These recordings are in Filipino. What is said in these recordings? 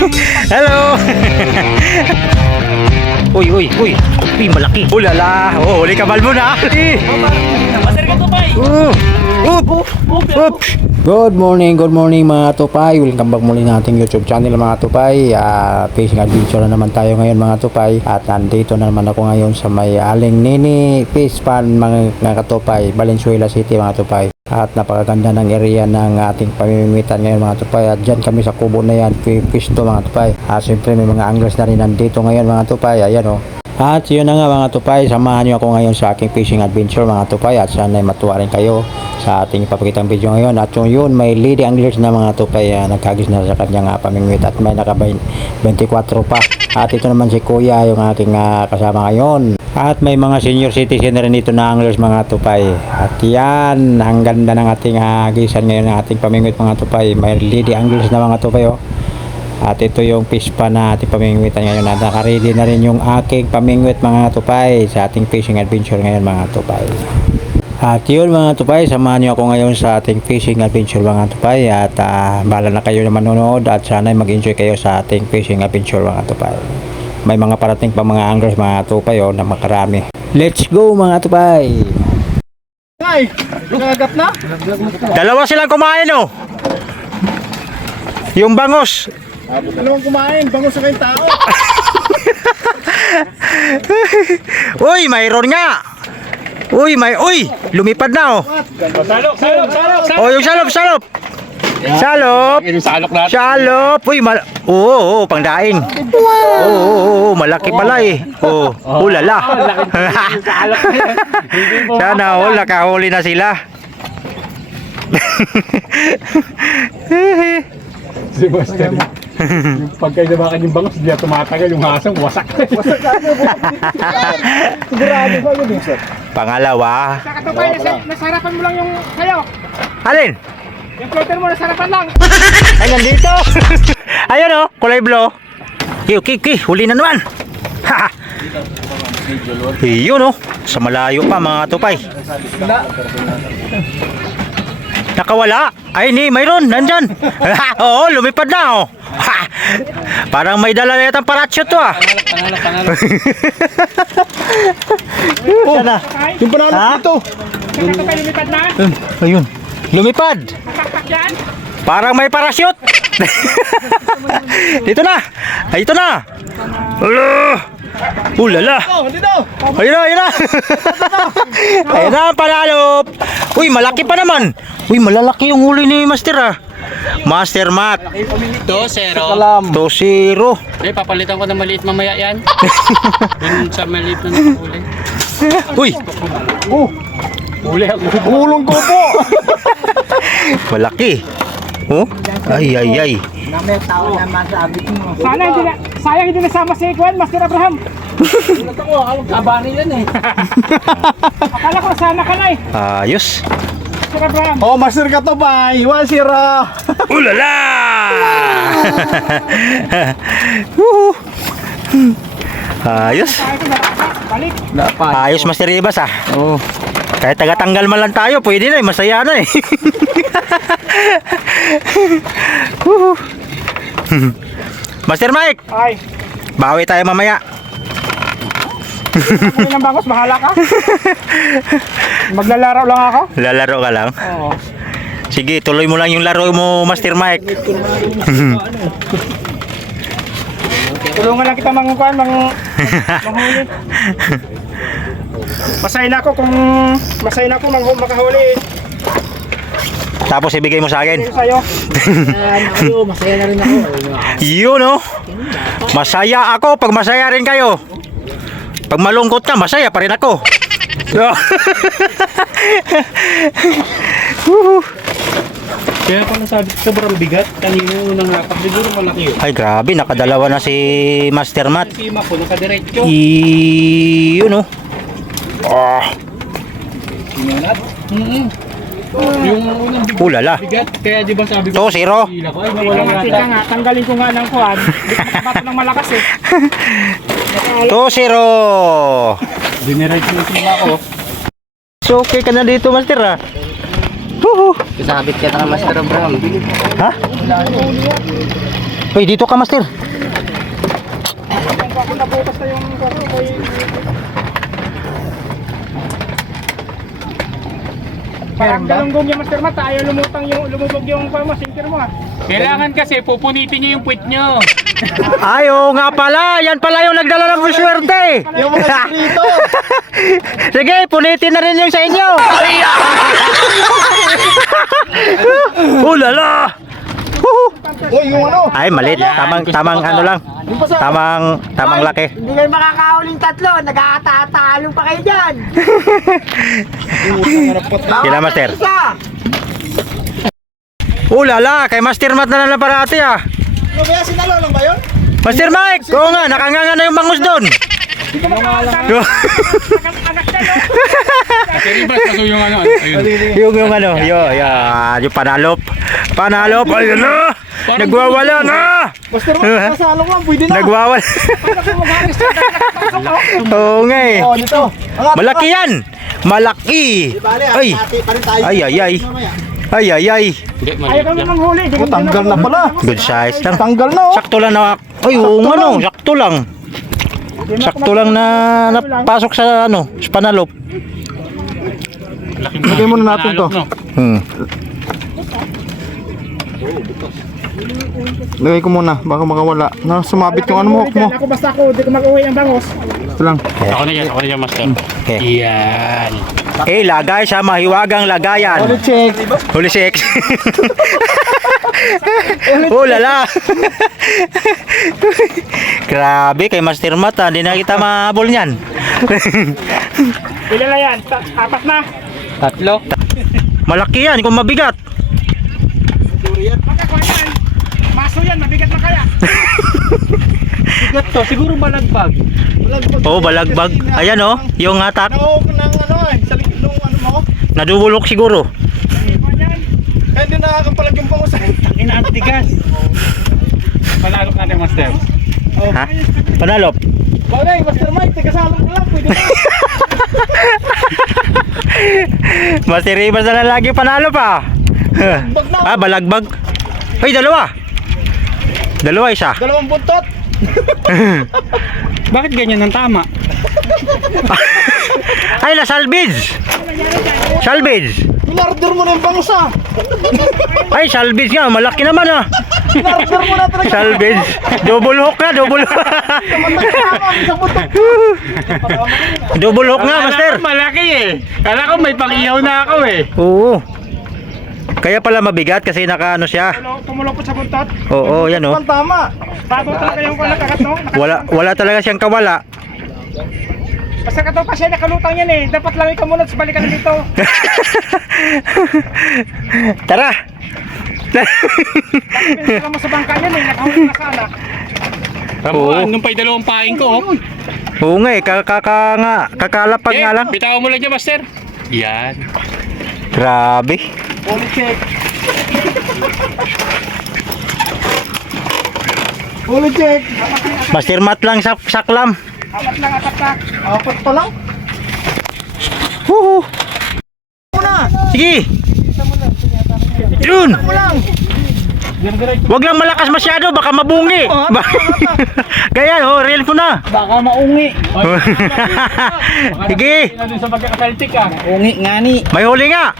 Hello. Uy, uy, uy. Uy, malaki. Ulala. Oh, huli ka balmo na. Master ka to, Pai. Up. Good morning mga tupay. Welcome back muli ng ating YouTube channel mga tupay. Fishing adventure na naman tayo ngayon mga tupay. At nandito na naman ako ngayon sa may Aling Nini Fish Pond mga katupay, Valenzuela City mga tupay. At napakaganda ng area ng ating pamimimitan ngayon mga tupay. At dyan kami sa kubo na yan, fish to mga tupay. At siyempre may mga anglers na rin nandito ngayon mga tupay. Ayan o. At yun na nga mga tupay, samahan nyo ako ngayon sa aking fishing adventure mga tupay. At sana ay matuwa rin kayo sa ating ipapakitang video ngayon. At yun, may lady anglers na mga tupay, nagkagis na sa kanyang pamimimit. At may naka 24 pa. At ito naman si Kuya, yung aking kasama ngayon. At may mga senior citizen na rin dito na anglers mga tupay. At yan, ang ganda ng ating gisan ngayon ng ating pamimimit mga tupay. May lady anglers na mga tupay At ito yung fish pa na ating pamingwitan ngayon. At nakaready na rin yung aking pamingwit mga tupay sa ating fishing adventure ngayon mga tupay. At yun mga tupay, samahan nyo ako ngayon sa ating fishing adventure mga tupay. At bahala na kayo na manonood at sana mag-enjoy kayo sa ating fishing adventure mga tupay. May mga parating pa mga anglers mga tupay na makarami. Let's go mga tupay! Ay, nagagap na? Dalawa silang kumain Yung bangos. Dalawang kumain, bango sa kayong tao. Uy, mayroon nga. Uy, lumipad na Salop. yung salop. Salop. Salok natin. Salop. Uy, oo, pangdaing. Oo, malaki pala ulala. Sana nakahuli na sila. Si Buster. Pagka inabakan yung bangos, hindi na tumatagal yung hasang, wasak. Sigurado ba yun sir? Pangalawa. Saka to pa, nasarapan mo lang yung sayo. Alin? Yung floater mo, nasarapan lang. Ay, nandito. Ayun kulay blue. Okay, huli na naman. Ha. Yun sa malayo pa mga tupay. Nakawala. Ay, mayroon, nandyan. Oo, lumipad na Ha. Parang may dala na yatang parachute Pangalap. Sana. Yung panalap dito. Saka to pa, lumipad na. Ayun. Lumipad. Nakakak yan. Parang may parachute. Dito na. Ay, ito na. Ulala. Dito. Ayun na. Ayun na ang panalo. Uy, malaki pa naman. Uy, malalaki yung huli ni Master Master Matt. 2-0. 2-0. Ay, papalitan ko na maliit mamaya yan. Yung sa maliit na nakahuli. Uy, Huli ako. ulong ko po. Malaki. Ay. Sana sayang hindi nasama si Kwan, Master Abraham. Abani yan Akala ko sana ka na Ayos. Master Abraham. Master ka to pa. 1-0. Ulala! Ayos. Balik. Ayos Master Ibas Kahit taga-tanggal man lang tayo, pwede na masaya na Master Mike, Ay, bawi tayo mamaya. ako ng bangos, bahala ka. Maglalaro lang ako. Lalaro ka lang. Oo. Sige, tuloy mo lang yung laro mo, Master Mike. Tulungan lang kita manghuli. Masaya na ako makahuli. Tapos ibigay mo sa akin. Ito sa'yo. Masaya na rin ako. Yun Masaya ako pag masaya rin kayo. Pag malungkot ka, masaya pa rin ako. Kaya pala sabi ko, sobrang bigat. Kanina yung unang nakap, siguro malaki yun. Ay grabe, nakadalawa na si Master Matt. Yung sima ko, nakadiretso. Yun Yung unang Ulala. bigat, kaya di ba sabi ko, 2-0. hila ko, ay nawala nga Tika nga, tanggalin ko nga ng kuwan. Bato ng malakas 2-0. Diniretso yung sima ko. So okay ka na dito, Master Kasabit ka na Master Abraham. Ha? Uy, dito ka, master. Kung ako nabutas na yung kwarto, parang galunggong yung Master Mat, ayaw lumubog yung sinker mo ah. Kailangan kasi pupunitin niyo yung puwit niyo. Ay, oo nga pala. Yan pala yung nagdala ng swerte. Yung mga dito. Sige, punitin na rin yung sa inyo. Ulala. Uy, yung ano? Ay, malit. Tamang ano lang. Tamang laki. Hindi kayo makakauling tatlo, nag-aata-talo pa kayo dyan. Sila, master. Isa. Ulala, kay Master Mat na lang parati ah. Ano ba yan? Sinalo lang ba yun? Master Mike, oo nga, nakanganga na yung bangus doon. Kasi ba kaso yung ano? Ayun. yung ano, yung panalop. Panalop, ayun na. Nagwawala na. Master Mat, masalo lang, pwede na. Nagwawala. Oo nga eh. Oh, dito. Malaki yan. Malaki. Ay. Ay. Hindi, Ayaw maliit kami lang. manghuli. Tanggal na pala. Good size lang. Tanggal na oh. Sakto lang na. Ay, oo nga no, sakto lang. Sakto lang na napasok sa ano, sa panalop. Laking Lagay muna natin to. panalok, no? Lagay ko muna, baka makawala. Sumabit yung ano mo, hook mo. Ako basta ako, di ko mag-uwi ng bangos. Ito lang. Ako na yan, master. Okay. Yan. Okay, lagay sa mahiwagang lagayan. Check. Huli sex. Oh lala. Grabe kay Master Mat, hindi na kita mahabol niyan. Ilan na yan? Apat na. Tatlo. Malaki yan kung mabigat. Magkakuha yan. Maso yan, mabigat na kaya. Bigat to, siguro balagbag. Oh, balagbag. Ayan oh, yung hatak. Nakuha ko ng ano eh, sa likod ng ano mo. Nadubulok siguro. Kaya hindi nakakapalag yung pangusay. Inaantigas. Panalok natin, master. Ha? Panalop. Bagay, Master Mike, tigasalong ko lang, pwede na. Master Rivas na lang lagi panalo pa. Ah, balagbag. Ay, dalawa. Dalawa isa. Dalawang buntot. Bakit ganyan ang tama? Ay, na-salvage. Salvage. Pinarder mo na yung bangusa. Ay, salvage nga. Malaki naman ah. Pinarder mo na talaga. Salvage. Double hook na, double hook. Sa buntot. Double hook nga, master. Kala ko malaki eh. Kala ko may pang-iyaw na ako eh. Oo. Kaya pala mabigat kasi nakaano siya. Tumulong po sa buntot. Oo, yan oh. Ang tama. Bago talaga yung nakakat, no? Wala talaga siyang kawala. Basta ka to pa siya nakalutang yan eh. Dapat lang ikaw muna, tapos balikan na dito. Tara. Pinagkala mo sa bangka yan eh. Nakahuli na sana. Oo. Nung pa'y dalawang paing ko. Oh. Oo nga eh, kakalapag nga lang. Bitawan mo lang dyan, master. Yan. Grabe. Fully check. Fully check. Master Mat lang sa saklam. Apat lang, apat na. Apat pa lang. Huhu. Muna. Sige. Yun. Mo lang. Wag lang malakas masyado, baka mabungi. Kaya oh, reel ko na. Baka maungi. Sige. Ano sa pagkakasaltik ah. Ungi nga ni. May huli nga.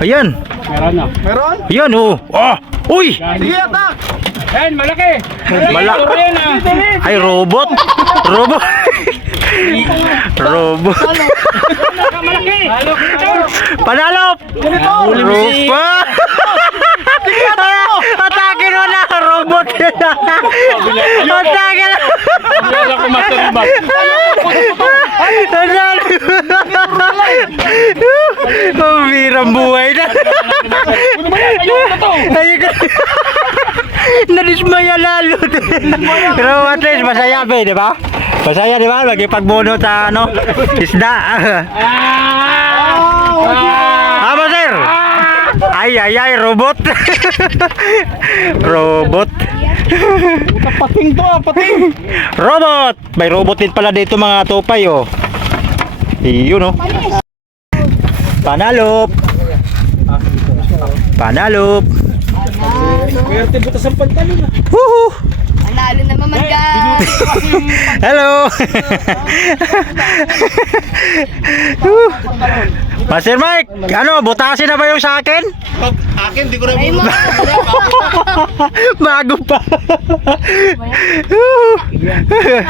Ayan. Meron na. Meron? Ayan oh. Oh. Uy. Sige, atak. Yan, malaki. Malaki. Ito rin ah. Ay, robot. Robot. Robot. Malaki. Halo, Panalop. Rupa. Atake mo na, robot. Atake na. Wala ko master ibang. Umirang buhay na. Ano ba yan? Ayun na to. Ayun ka. Nadismaya lalo. Pero at least masaya ba, di ba? Masaya, di ba? Magipagbuno sa ano, isda. Ama sir. Ay, robot. Robot. Pating to, pating. Robot. May robot din pala dito mga tupay oh. Iyon oh. Panalop. Panalop. Swerte butas ang pantalon ah. Woohoo! Manalo naman guys. Hello! Master Mike, ano, butasin na ba yung sa akin? Akin, di ko na Ay mo. Bago pa.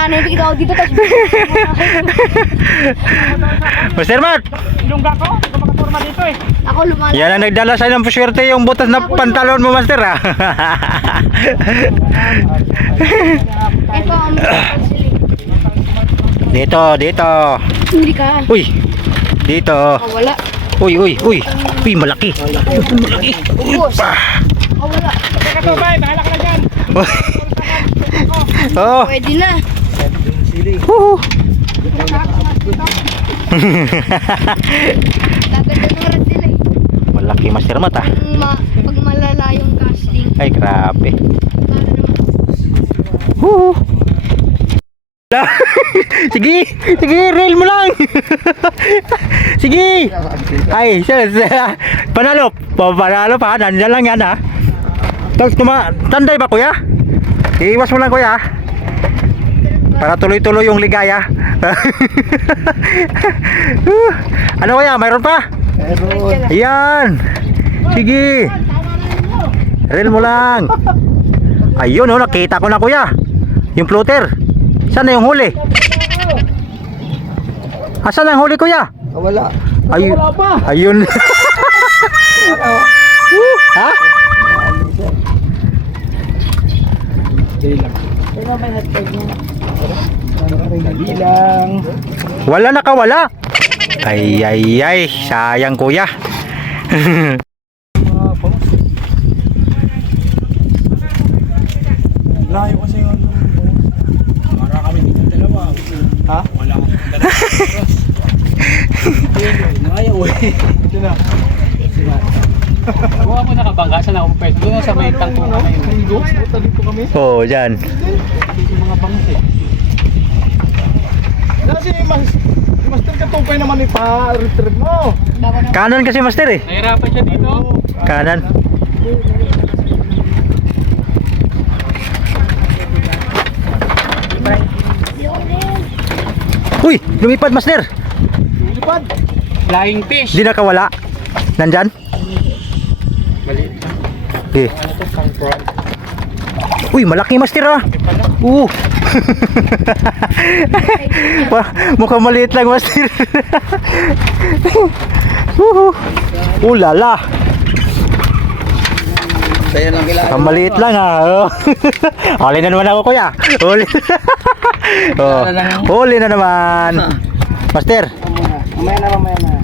Ano yung ikaw dito tapos Master Mike, Ilongga ko, hindi ko makaporma dito eh. ako lumala. yan ang nagdala sa'yo ng swerte yung butas na pantalon mo, Master, ha? Ito ang Dito, dito. hindi ka. Uy, dito. Wala. Uy, uy, uy. Uy, malaki. Malaki. Ubus. Wala. Teka to, bay, bahala ka na dyan. Oh. Pwede na. Woohoo. Gaganda ng red sila eh. Malaki, Master Mat, ha? Pag malala yung casting. Ay, grabe. Para naman. Woohoo. Sige, sige, reel mo lang. Sige. Ay, panalo. Panalo pa, nandiyan lang yan, ha. Tapos tanday ba, kuya? Iiwas mo lang, kuya, para tuloy-tuloy yung ligaya. Ano, kuya, mayroon pa? Ayan. Sige. Reel mo lang. Ayun, oh, nakita ko na, kuya. Yung floater. Saan na yung huli? Asan na yung huli, kuya? Wala. Ayun. Wala pa. Ayun. Ha? Dali lang. Wala nakawala. Ay, ay, ay. Sayang, kuya. Layo kasi yun. Para kami dito dalawa. Ha? Wala akong dalawa. Ayaw eh. Ito na. Huwag mo nakabangga. Saan ako pwede? Doon sa may tangko na kayo. Puta dito kami. Oh, dyan. Mga bangus eh. Kasi Master Katupay naman ipa-retrieve mo. Kanan kasi, Master, eh. Nahirapan siya dito. Kanan. Uy, lumipad, Master. Lipad. Flying fish. Di nakawala. Nandyan? Maliit na. Eh. Ano to? Pang prawn. Uy, malaki, Master, ah. Mukhang maliit lang, Master. Lala. Sa'yo lang kailangan. Ang maliit lang, ah. Huli na naman ako, kuya. Huli. Oh, huli na naman. Master. Mamaya na.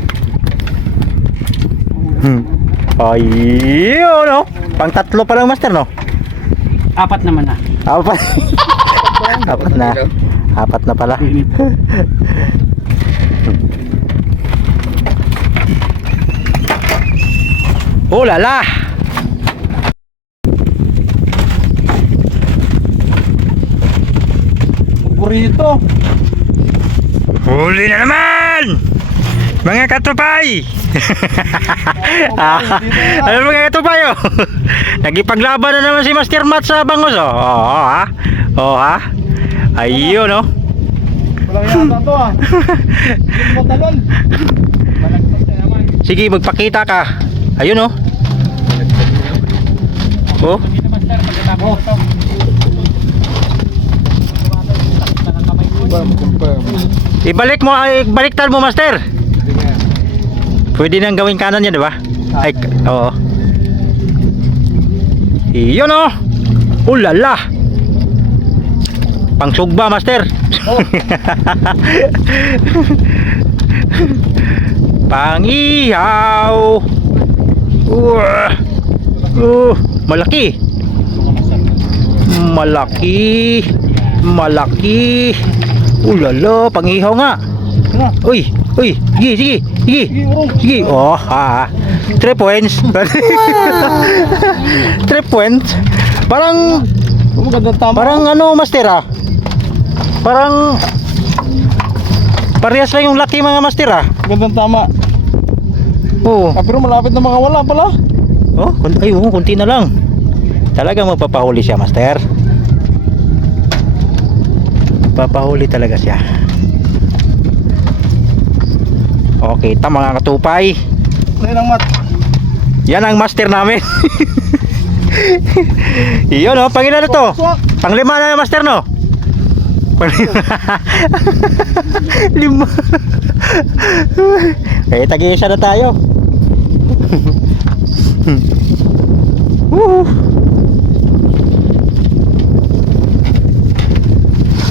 Ayun, no? Pang tatlo pa lang, Master, no? Apat naman na. Apat. Apat na. Apat na pala. Oh, lala. Burrito. Huli na naman! Mga katupay! Ano mga katupay, oh? Nagipaglaban na naman si Master Matt sa bangus, oh. Oh, ha? Oh, ha? Ayun, oh. Walang yata to ah. Yung matalon. Malagpas na naman. Sige, magpakita ka. Ayun, oh. Oh. Dito, Master. Pagkatapos ito. Ibalik mo, ay, baliktad mo, Master. Pwede nang gawing kanan yan, di ba? Ay, oo. Iyon, oh. Ulala. Pangsugba, Master. Pangihaw. Malaki. Malaki. Malaki. Ulala, pangihaw nga. Uy, uy, sige, sige, sige. Sige. Oh, ha. 3 points. 3 points. Parang Magandang tama. parang ano, Master, ah. Parang parehas lang yung laki, mga Master, ah. Magandang tama. Oo. Ah, pero malapit na makawala pala. Oh, ay, oh, kunti na lang. Talagang magpapahuli siya, master. Papahuli talaga siya. Okay, tama mga katupay. Yan ang master namin. Iyon oh, pangina na to. Panglima na yung master no. Panglima. Lima. Kaya tag-iisa na tayo.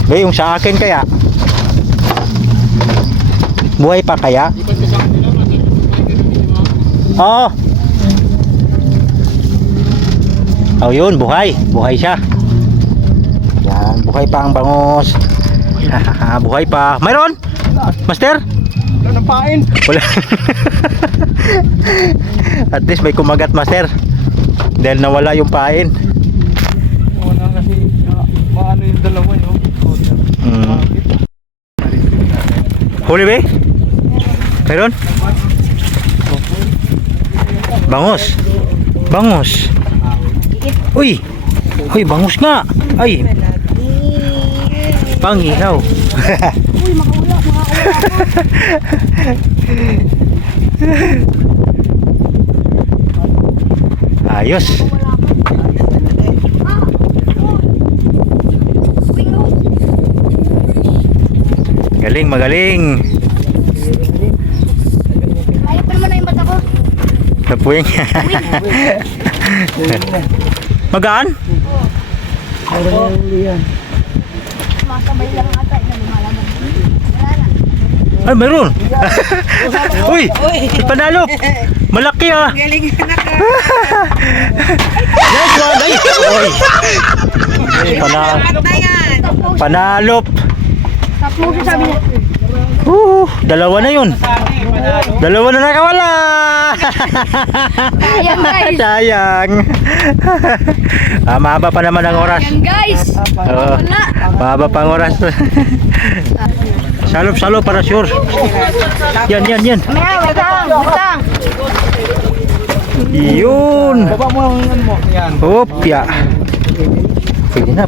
Be, yung sa akin kaya buhay pa kaya? Oo. Oh, yun, buhay siya. Yan, buhay pa ang bangus. Buhay pa. Mayroon? Master? Wala nang pain. Wala. At least may kumagat, master. Dahil nawala yung pain. Wala kasi maano yung dalawa yun. Huli ba? Mayroon? Bangus. Bangus. Uy. Uy, bangus nga. Ay. Pangihaw. Uy, makawala Ayos. Galing, magaling. Ayaw pa naman na yung bata ko. Napuwing. Magaan? Masabay lang ata. Ina, lumalaman. Wala na. Ay, mayroon. Uy, panalo. Malaki ah. Galing na ka. Nice one. Ay, oy. Dapat na yan. Panalop. Tapos sabi niya. Dalawa na yun. Dalawa na nakawala. Sayang, guys. Sayang. Mahaba pa naman ang oras. Ayan guys. Oo, mahaba pa ang oras. Salop para sure. Yan. Butang. Yun. Baba mo ang ano mo. Yan. Opya. Pwede na.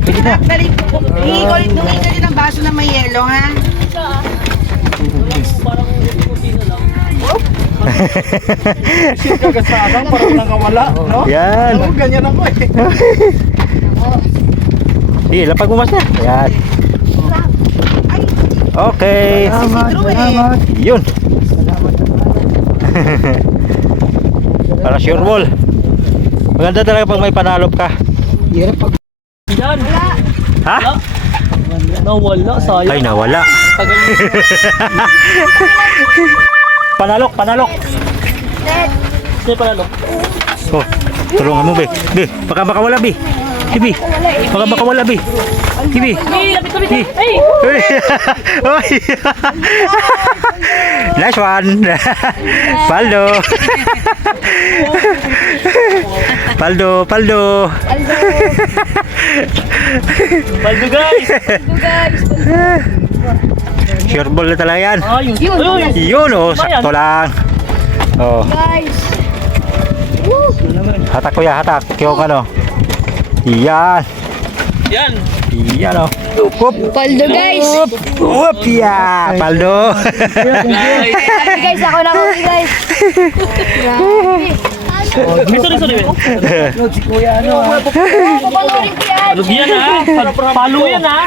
Iikulit ng baso na may yelo, ha? Kagasakang parang nakawala, no? Yan. Ano, ganyan ako eh. Sige, lapag mo master. Yan. Okay. Yun. Para sure ball. Maganda talaga pag may panalop ka. Yan. Ha? Nawala, sayang. Ay, nawala. Panalok. Sige pala, no? Oh, tulungan mo, Be. Be, baka makawala, Be. Be, baka makawala, Be. Be. Be. Hey! Uy. Uy. Nice one. Paldo. Paldo, guys! Sure ball na talaga yan. Ayun! Yun, oh, sakto lang. Oh. Guys. Hatak ko ya, hatak. Yung ano. Yan. Yan, oh. Paldo guys. Up, ya. Paldo. Guys, ako na kami guys. Sorry. Pupunorin ko yan. Ano yan, ha? Palo yan, ha?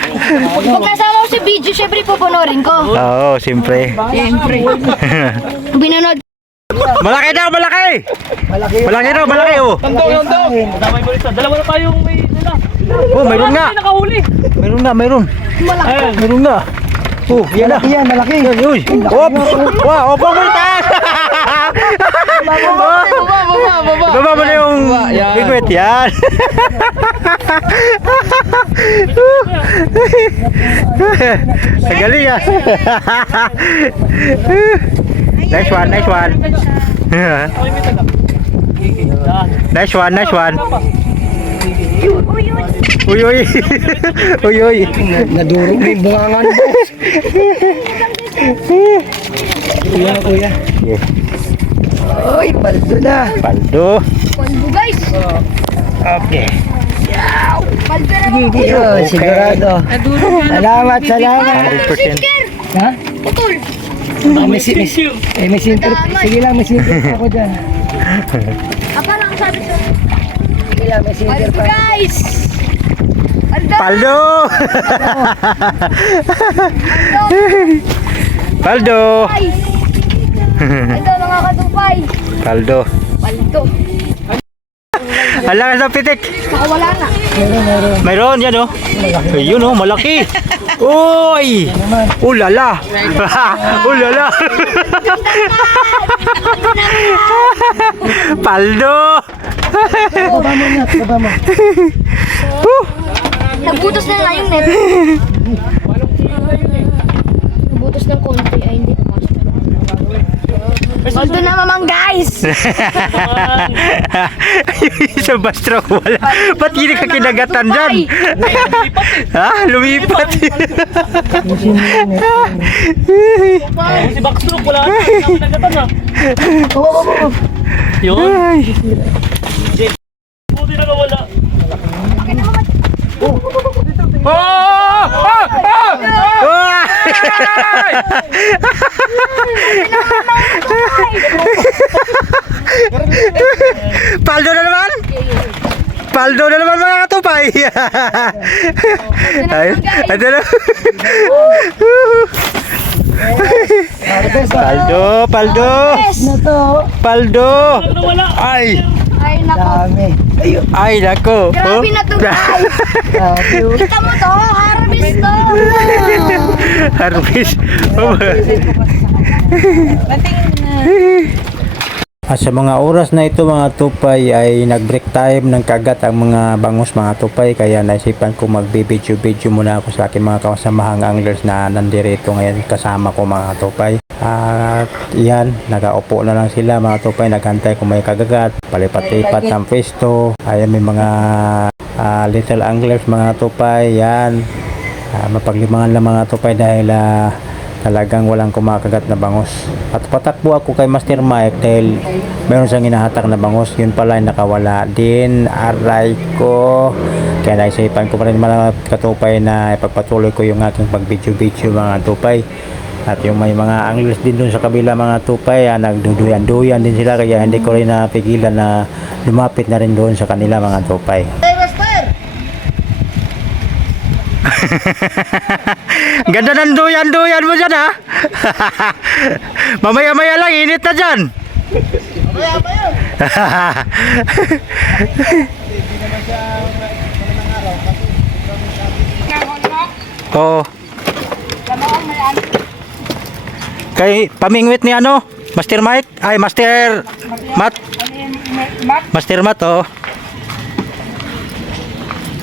Pag nasama ko si video, syempre pupunorin ko. Oo, siyempre. Binanood. Malaki daw, malaki. Malaki, oh. Damay mo rin. Dalawa na tayong may nila. Oh, mayroon nga. May nakahuli. Mayroon. Ayun. Mayroon nga. Oh, yan na. Yan, malaki. Uy. Op. Wow, op mo taas. Baba mo na yung bigwit. Yan. Galing ah. Nice one. Nice one. Uy. Nadurog may bungangan, boss. Kuya. Yeah. Oy, paldo na. Paldo. Paldo guys. Okay. Sigurado. Salamat, salamat. 100%. Ha? May sinter. Sige lang, may sinter ako dyan. Apa lang sabi ko? Sige lang, may sinter pa. Guys! Paldo! Paldo! Guys! Ito nakakatupay. Paldo. Palito. Ang lakas ng pitik. Nakawala na. Mayroon yan oh. Ayun oh, malaki. Uy! Ulala! Ulala! Paldo! Baba mo na, baba mo. Nagbutos na lang yung net. Nagbutos ng konti ay hindi pumasok. Paldo na mamang guys! Sa bastro wala. Ba't hindi ka kinagatan dyan? Ha? Lumipat. Si Backstroke wala na. Nagatan na. Yun. Buti na nawala. Paldo na naman? Paldo na naman mga katupay. Ay, ito na. Paldo, paldo. Paldo. Ay, Ay nako. Dami. ay nako. Grabe na to guys! Kita mo to, harvest to! Harvest. At sa mga oras na ito mga tupay ay nag-break time ng kagat ang mga bangus mga tupay, kaya naisipan ko mag-video muna ako sa aking mga kasamahang anglers na nandirito ngayon kasama ko mga tupay. At yan, nakaupo na lang sila mga tupay, naghantay kung may kagagat, palipat-lipat ng pwesto. Ayan, may mga little anglers mga tupay, yan. Mapaglimangan lang mga tupay dahil talagang walang kumakagat na bangus. At patakbo ako kay Master Mike dahil meron siyang hinahatak na bangus, yun pala ay nakawala din. Aray ko, kaya naisipan ko pa rin mga katupay na ipagpatuloy ko yung aking pag-video mga tupay. At yung may mga anglers din doon sa kabila mga tupay, nagduduyan-duyan din sila, kaya hindi ko rin napigilan na lumapit na rin doon sa kanila mga tupay. Ganda ng duyan-duyan mo dyan ha. Mamaya-maya lang, init na dyan. Oo. Kay pamingwit ni ano? Master Mike? Ay, Master Matt. Master Matt, oh.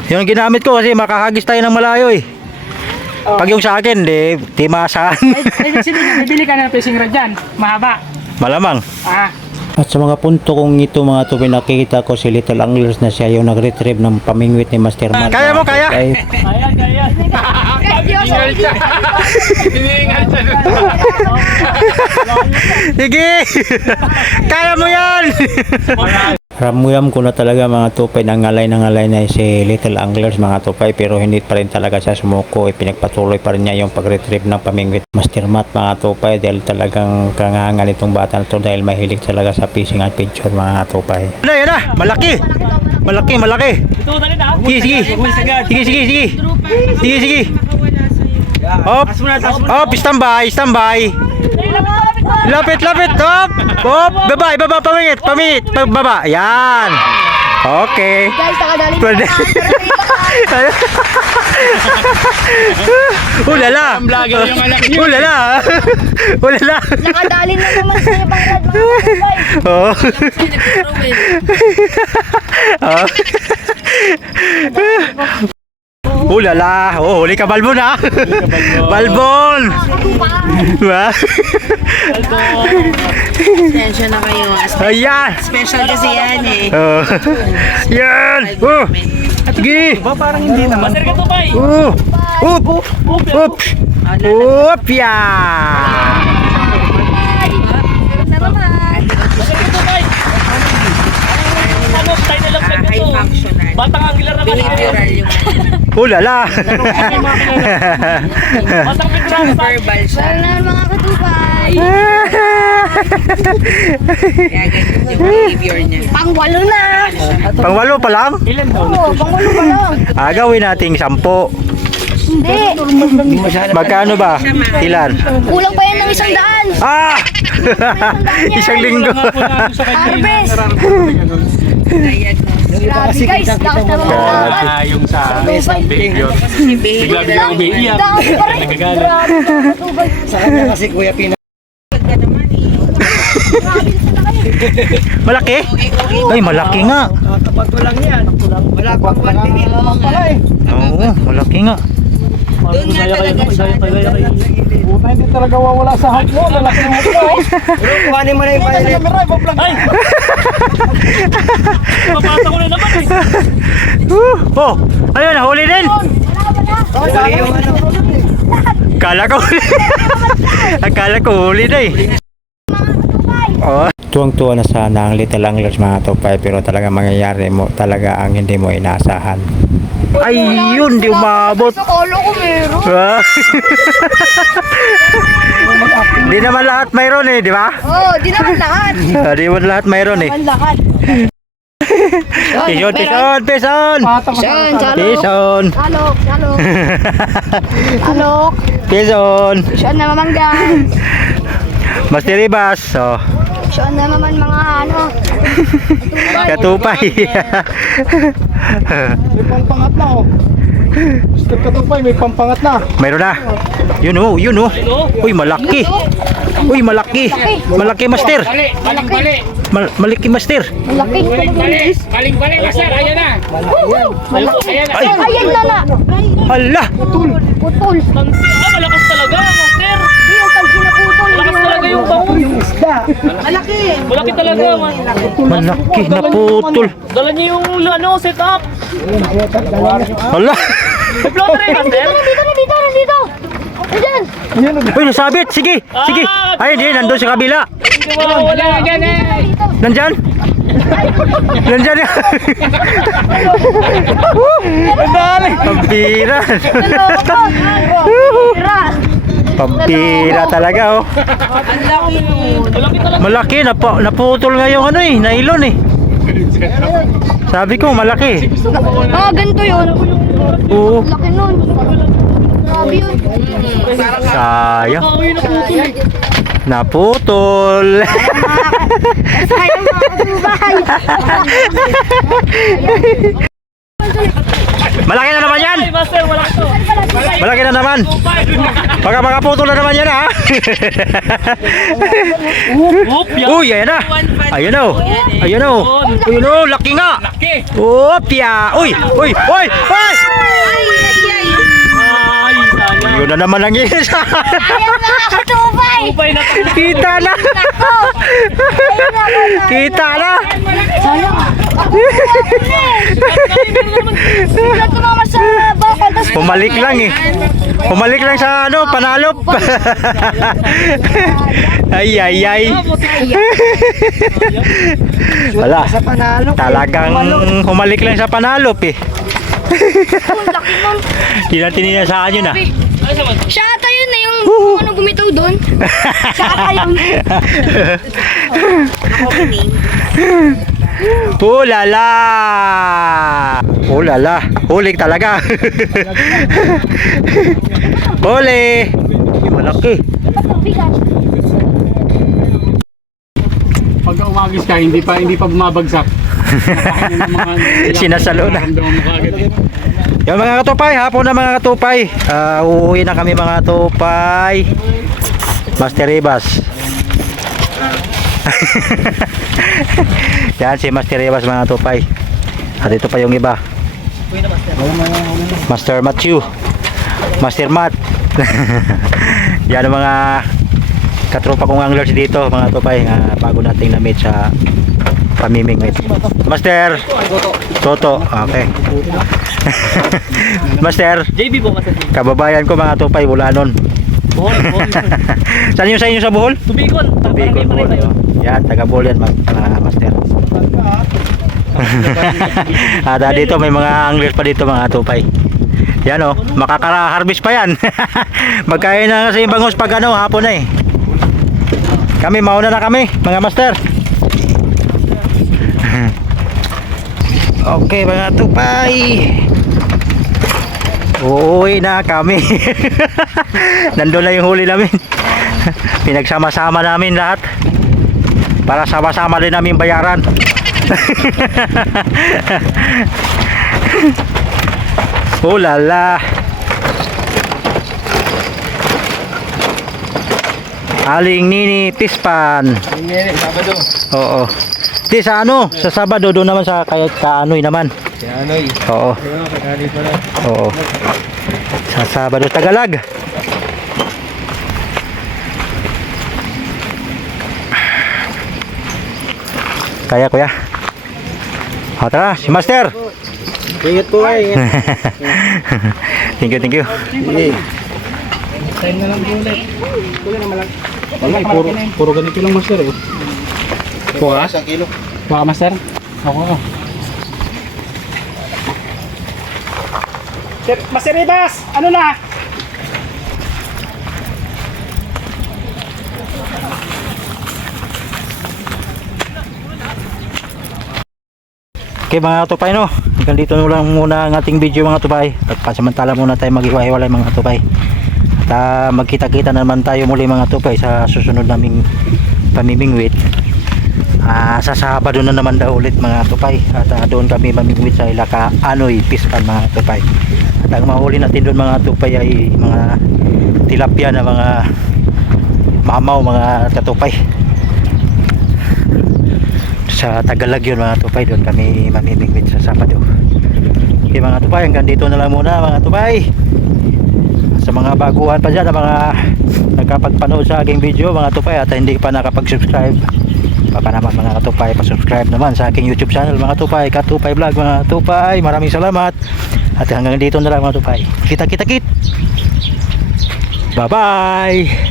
Yung ginamit ko kasi makahagis tayo ng malayo eh. Pag yung sa akin, di maasahan. Bibili ka ng fishing rod dyan. Mahaba. Malamang. Ah. At sa mga punto kong ito mga tupay, nakikita ko si Little Anglers na siya yung nag-retrieve ng pamingwit ni Master Matt. Kaya mo, kaya? Ay, Kaya. Sige! Kaya mo yan! ramuyam ko na talaga mga tupay, nangalay na si Little Anglers mga tupay, pero hindi pa rin talaga siya sumuko. Pinagpatuloy pa rin niya yung pag-retrieve ng pamingwit Master Matt mga tupay, dahil talagang kangangal itong bata na to dahil mahilig talaga sa fishing at picture mga tupay. Yan na! Malaki! Malaki! Ito, dali na. Sige! Hop! Hop! Standby! Lapit! Hop! Hop! Baba! Pamingit! Baba! Yan! Okay! Guys, nakadali Pwede. Ulala! Ulala! Nakadali na naman sa ibang rad mga kapatid. Oh. Ulala! Oh, huli ka balbon ha! Balbon! Ba? Pasensya na kayo. Ayan! Special kasi yan eh. Oh. Yan! Oh! Sige! Master ka to, bay. Up! Up! Yan! Na naman. Master ka to, bay. Ano, tayo na lang High ito. functional. Batang angular naman. Behavioral yung Ulala. Batang picture. verbal siya. Lalo na mga katupay. Kaya ganyan yung behavior niya. Pangwalo na. Pangwalo pa lang? Ilan daw? Oo, pangwalo pa lang. Gawin nating 10. Hindi. Magkano ba? Ilan? Kulang pa yan ng 100. Ah! Isang linggo. Harvest. Diagnose. Grabe guys, lakas na mga Yung sa behavior. Bigla biglang umiiyak. Dami pa rin. Nagagalit. Grabe mga katupay. Sa kanya kasi Kuya Pina. Ka naman eh. Grabe sa laki. Malaki? Ay, malaki nga. Tapat ko lang yan. Wala pang 1 minute. Pala eh. Oo, malaki nga. Doon nga talaga siya. Puta, hindi talaga wawala sa hap mo. Lalaki ng hap mo. Bro, kuhanin mo na yung violet. Ay! Papasa ko na naman eh. Oh, ayun, nahuli din. Huli yung ano. Akala ko huli na eh. Oh. Tuwang-tuwa na sana ang Little Anglers mga tupay, pero talaga mangyayari mo talaga ang hindi mo inaasahan. Ay, yun, di umabot. Sa kolo ko meron. Ah. Di naman lahat mayroon eh, di ba? Oo, di naman lahat. Di naman lahat mayroon eh. Naman lahat. Pison, pison, pison! Saan, salok. Pison! Salok, salok. Salok. Pison! Saan na mamanggan. Master Ribas, oh. Saan na naman mga ano. Katupay. May pampangat na oh. Step katupay, may pampangat na. Mayroon na. Yun oh, yun oh. Uy, malaki. Uy, malaki. Malaki, Master. Bali, baling-bali. Malaki, Master. Malaki. Bali, baling-bali, master. Ayan na. Malaki. Ayan na. Ay. Ayan na na. Hala. Putol. Malakas talaga, master. Di yung tagsi na putol. Malakas talaga yung bangon. Malaki. Malaki talaga, man. Malaki na putol. Dala niya yung ano, setup. Hala. Floater eh, master. Nandito. Ayan. Uy, nasabit. Sige, sige. Ay, hindi. Nandun sa kabila. Wala na dyan eh. Nandyan? Nandyan yan. Ang dami. Pambira. Tira. Pambira talaga oh. Malaki talaga. Malaki. Naputol nga yung ano eh. Nylon eh. Sabi ko malaki. Ganito yun. Oo. Laki nun. Grabe yun. Sayang. Ay, naputol eh. Naputol. Sayang mga katubay. Malaki na naman yan. Ay, master, wala to. Malaki na naman. Baka makaputol na naman yan ha. Oop, yan. Uy, ayan na. Ayun o. Ayun o. Ayun o, laki nga. Laki. Opya. Uy, uy, uy, uy. Ay, sayang. Yun na naman ang isa. Sayang mga katubay. Upay na to. Kita na. Kita na. Sayang. Sulat ko naman sa bakal. Tas Pumalik lang eh. Pumalik lang sa ano, panalop. Ay, ay, ay. Wala. Sa panalo. Talagang humalik lang sa panalop eh. laki nun. Hindi natin inasaan yun ah. Siya ata yun na yung ano bumitaw doon. Siya ata yun. Oh lala! Oh lala! Hulig talaga! Huli! Malaki! Pagka umagis ka, hindi pa bumabagsak. Sinasalo na. Yung mga katupay, hapon na mga katupay. Uuwi na kami mga katupay. Master Ribas. Yan si Master Ribas mga katupay. At ito pa yung iba. Master Matthew. Master Matt. Yan ang mga katropa kong anglers dito mga katupay. Bago nating na-meet sa pamiming ito. Master Toto. Okay. Master, JB po, master. kababayan ko mga tupay Bulanon. Bohol. Saan yung sa inyo sa Bohol? Tubikon. Bicol, Bohol. Yan, taga Bohol yan mga master. At dito may mga anglers pa dito mga tupay. Yan oh, makaka-harvest pa yan. Magkain na kasi yung bangus pag ano, hapon na eh. Kami, mauna na kami, mga master. Okay mga tupay. Uuwi na kami. Nandun na yung huli namin. Pinagsama-sama namin lahat para sama-sama din namin bayaran. Oh lala. Aling Nini Pispan. Sabado. Oo. Di sa ano, sa Sabado doon naman sa kay Kaanoy naman. Si Anoy. Oo. Ayun, kakali pala. Oo. Sa Sabado Tagalag. Kaya kuya. O tara, si Master. Ingat po kayo, ingat. Thank you, thank you. Time na lang po ulit. Kulang naman lang. Wala, puro ganito lang master eh. Bukas, 1 kilo. Baka master? Ako. Master Ribas, ano na? Okay mga tupay no, hanggang dito na lang muna ang ating video mga tupay. At pasamantala muna tayo mag-iwa-iwalay mga tupay. At magkita-kita naman tayo muli mga tupay sa susunod naming pamimingwit. Sa Sabado na naman daw ulit mga tupay. At doon kami mamimingwit sa Ilaka Anoy Pispan mga tupay. At ang mahuli natin doon mga tupay ay mga tilapia na mga mamaw mga katupay. Sa Tagalag yun mga tupay, doon kami mamimingwit sa Sabado. Okay mga tupay, hanggang dito na lang muna mga tupay. Sa mga baguhan pa dyan, mga nagkapagpanood sa aking video mga tupay at hindi pa nakapag-subscribe, baka naman mga tupay pa-subscribe naman sa aking YouTube channel mga tupay, Katupay Vlog mga tupay. Maraming salamat at hanggang dito na lang mga tupay. Kita-kita-kit. Bye bye.